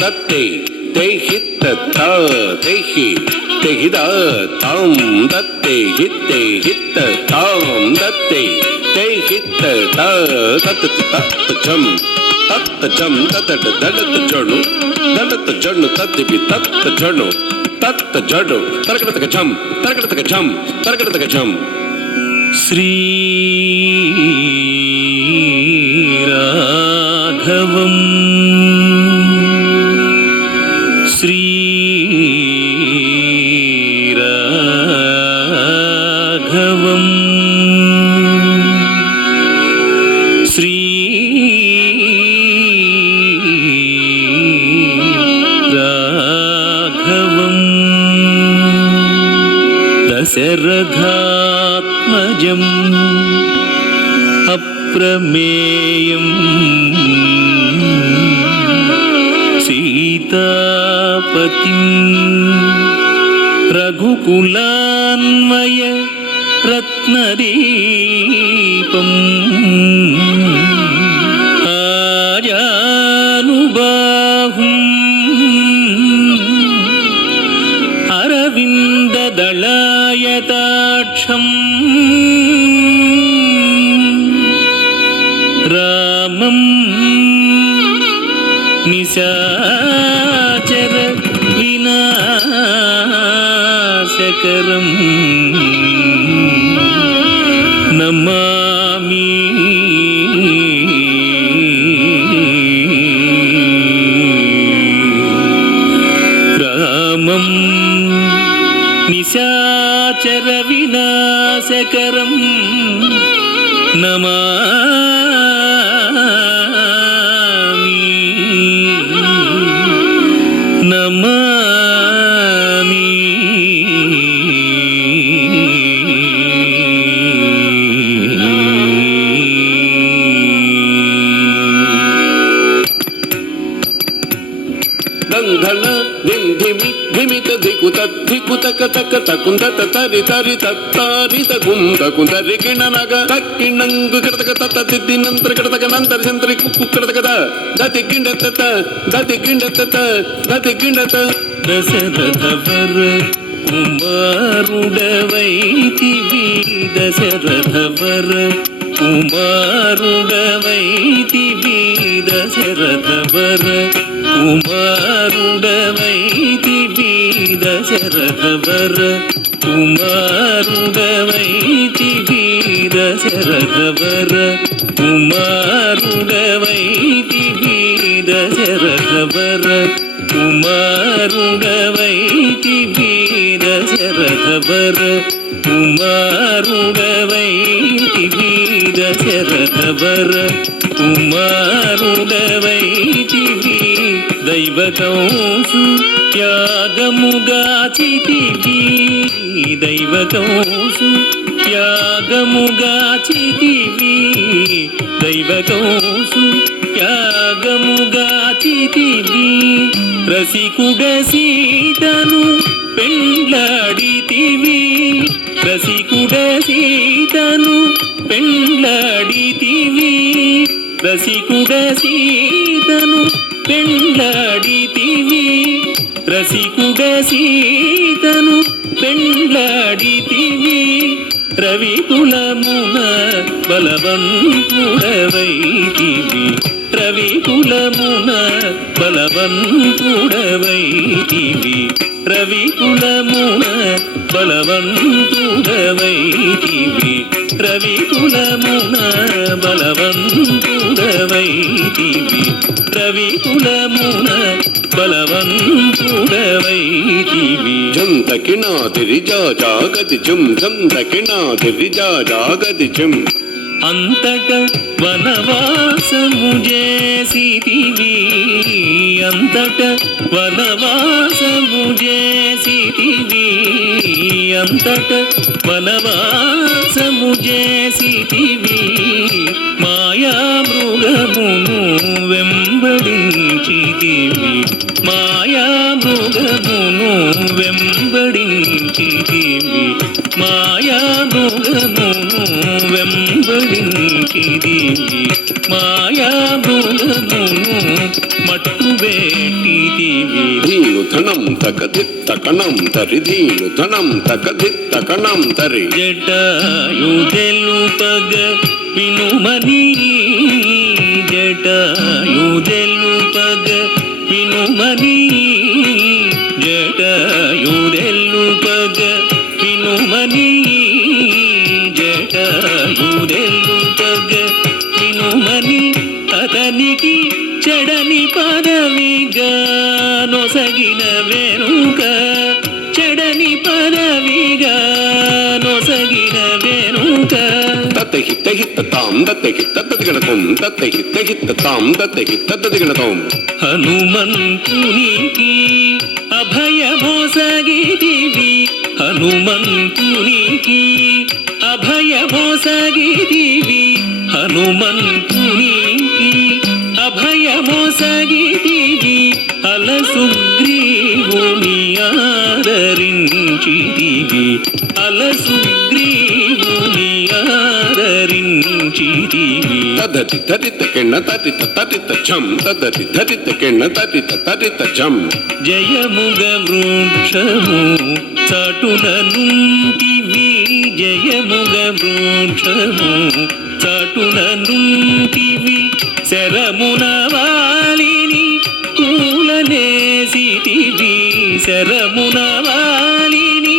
దత్తే తెహిత తెహి తెహిద తాం దత్తే హిత్తే హిత్త తాం దత్తే తెహిత తత్ జం తత్ జం తత్ దడత్ జడు దడత్ జడు తత్తి తత్ జడు తత్ జడు తరకటక జం తరకటక జం తరకటక జం. శ్రీ రాఘవం శ్రీ రాఘవం శ్రీ రాఘవం దశరథాత్మజం అప్రమేయం సీతాపతిం రఘుకులాన్వయ రత్నదీపం ఆజానుబాహుం అరవిందదళాయతాక్షం రామం నిశాచర వినాశకరం నమామి. రామం నిశాచర వినాశకరం నమామి నమామి. దంధన ధింధిమి ధిమిత ధికుత ధికుతక తక తకుందత తరి తరి తత్తారి తకుంద కుందరి కిణనగ తక్కిణంగు కడతక తత తిద్ది నంతర కడతక నంతర సంతరి కుక్కు కడతక దతి కిండత దతి కిండత దతి కిండత. దశరథవర కుమారుడవైతివి దశరథవర కుమారుడవైతివి దశరథవర కుమారుడవైతివి దశరథవర కుమారుడవైతివి దశరథవర కుమారుడవైతివి దశరథవర కుమారుడవైతివి దశరథవర కుమారుడవైతివి దశరథవర కుమారుడవైతివి దైవకంసు త్యాగముగాచితివి దైవకంసు త్యాగముగాచితివి దైవకంసు త్యాగముగాచితివి రసికుడ సీతను పెండ్లాడితివి రసికుడ సీతను పెండ్లాడితివి రసికుడ సీతను పెండ్లాడితివి రసికుడ సీతను పెండ్లాడితివి రవికులమున బలవంతుడవైతివి రవికులమున బలవంతుడవైతివి రవికులమున బలవంతుడవైతివి రవికులమున బలవంతుడవైతివి రవికులమున బలవంతుడవైతివి. జం దకినాదిరిజా జాగతి జం జం దకినాదిరిజా జాగతి జం. అంతట వనవాసము చేసితివి అంతట వనవాసము చేసితివి అంతట వనవాసము చేసితివి మాయా మృగమును వెంబడించితివి మాయా మృగమును వెంబడించితివి మాయా మృగమును వెంబడించితివి మాయా మృగమును మట్టుబెట్టితివి ధనం తకధిత్త కణం తరి ధీను ధనం తకధిత్త కణం తరి జటాయు తెలుపగ వినుమని జటాయు తెలుపగ వినుమని జటాయు తెలుపగ వినుమని జటాయు తెలుపగ వినుమని అతనికి చెడని పదవిగా నొసగిన వెనుక చెడని పదవిగా నొసగిన వెనుక తత్తహిత్త హిత్త తాం దత్తహిత్త తదిగణతం తత్తహిత్త హిత్త తాం దత్తహిత్త తదిగణతం హనుమంతునికి అభయమోసగిదివి హనుమంతునికి అభయమోసగిదివి హనుమంతునికి అభయమోసగిదివి అలసుగ్రీవుని ఆదరించిదివి అలసుగ్రీవుని ఆదరించిదివి తదతి తరిత కెన్న తరిత తరిత ఝం తదతి తరిత కెన్న తరిత తరిత ఝం జయముగ వృక్షము చాటున నుంటివి జయముగ వృక్షము చాటున నుంటివి శరమున వాలిని కూలనేసితివి శరమున వాలిని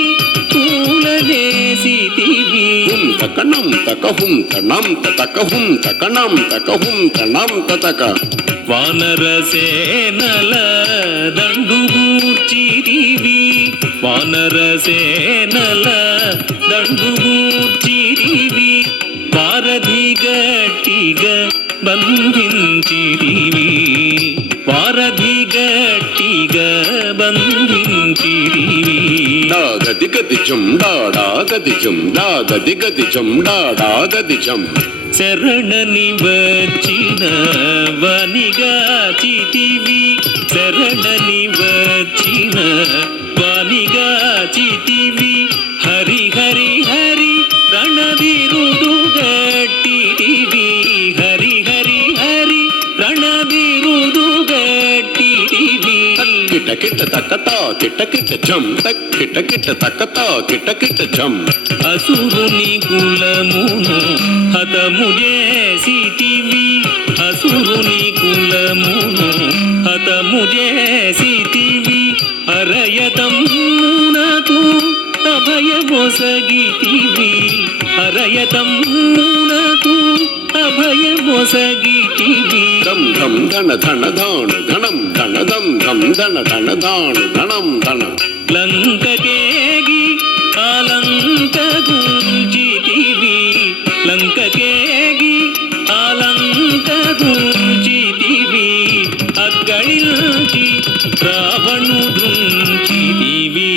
కూలనేసితివి హుం తకణం తకహుం తణం తకహుం తకణం తకహుం తణం తక వానర సేనల దండుగూర్చిదివి వానర సేనల దండుగూర్చిదివి వారధి గట్టిగా బంధించిదివి వారధి గట్టిగా బంధించిదివి గది గది జం డాడా గది జం డా గది గది జం డాడా గది జం శరణని వచ్చిన వనిగా చితివి శరణని వచ్చిన వనిగా చితివి హరి హరి హరి రణబిరుదు గట్టిదివి హరి హరి హరి రణబిరుదు గట్టిదివి కిట కిట తకతా కిట కిట ఝం తక్ కిట కిట తకతా కిట కిట ఝం అసురుని కులమును హతము చేసితివి అసురుని కులమును హతము చేసితివి అరయతమునకు అభయమొసగితివి అరయతమునకు అభయమొసగితివి ధం ధం ధన ధన ధాను ధనం ధన ధం ధం ధన ధన ధాను ధనం ధన లంకకేగి ఆలంక గూర్చితివి లంకకేగి ఆలంక గూర్చితివి అగ్గళిల్చి రావణు దృంచితివి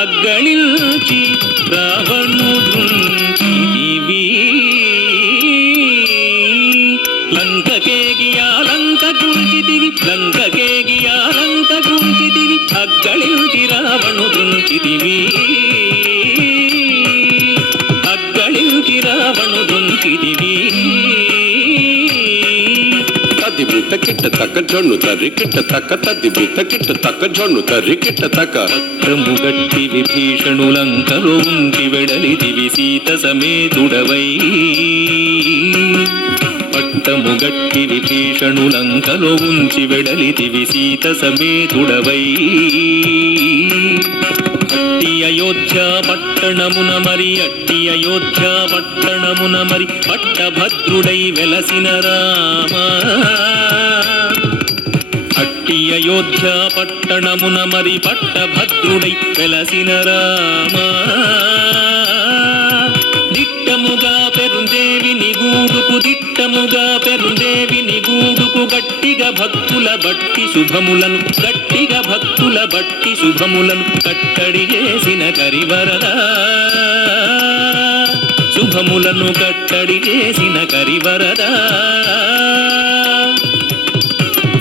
అగ్గళిల్చి రావణు దృంచితివి లంకకేగి ఆలంక గూర్చితివి లంకకేగి ఆలంక గూర్చితివి అగ్గళిల్చి రావణు దృంచితివి అగ్గళిల్చి రావణు దృంచితివి తదివి తకిట తక జొన్ను తరి కిట తక తదివి తకిట తక జొన్ను తరి కిట తక పట్టముగట్టి విభీషణులంకలో ఉంటి వెడలిదివి సీత సమేతుడవై పట్టముగట్టి విభీషణులంకలో ఉంచి వెడలిదివి సీత సమేతుడవై అట్టి అయోధ్య పట్టణమున మరి అట్టి అయోధ్య పట్టణమున మరి పట్టభద్రుడై వెలసిన రామ అట్టి అయోధ్య పట్టణమున మరి పట్టభద్రుడై వెలసిన రామ దిట్టముగా పెరుందేవి నిగూడుకు దిట్టముగా పెరుందేవి నిగూడుకు గట్టిగా భక్తుల బట్టి శుభములను గట్టిగా భక్తుల బట్టి శుభములను కట్టడి చేసిన కరివరదా శుభములను కట్టడి చేసిన కరివరదా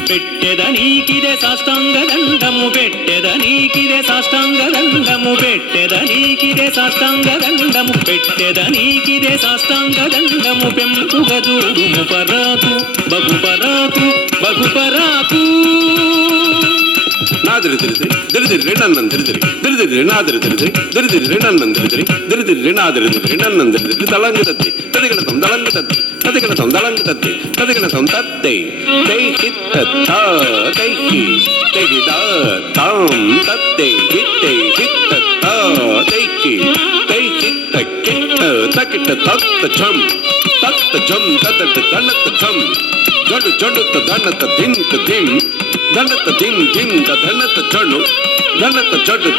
పెట్టెదనీకిదే సాష్టాంగ దండము పెట్టెదనీకిదే సాష్టాంగ దండము పెట్టెదనీకిదే సాష్టాంగ దండము పెట్టెదనీకిదే సాష్టాంగ దండము పెంపుగ చూడుము పరాకు బహు పరాకు బహు పరాకు పరాకు నాదిరి తిరిదిరి దిరిదిరి రెండన్నం దిరిదిరి దిరిదిరి నాదిరి తిరిదిరి దిరిదిరి రెండన్నం దిరిదిరి దిరిదిరి నాదిరి దిరిదిరి రెండన్నం దిరిదిరి దళంగ తత్తి తదిగణతం దళంగ తత్తి తదిగణతం దళంగ తత్తి తదిగణతం తత్తే తై హిత్త తా తై హి తై హి దా తాం తత్తే హిత్తే హిత్త తా తై హి తై హిత్త కిట్ట తకిట్ట తత్త ఝం తత్త ఝం తదట దణత ఝం జడు జడుత దణత ధింత ధిం ధనత ధిం ధిం ధనత జడు ధనత జడు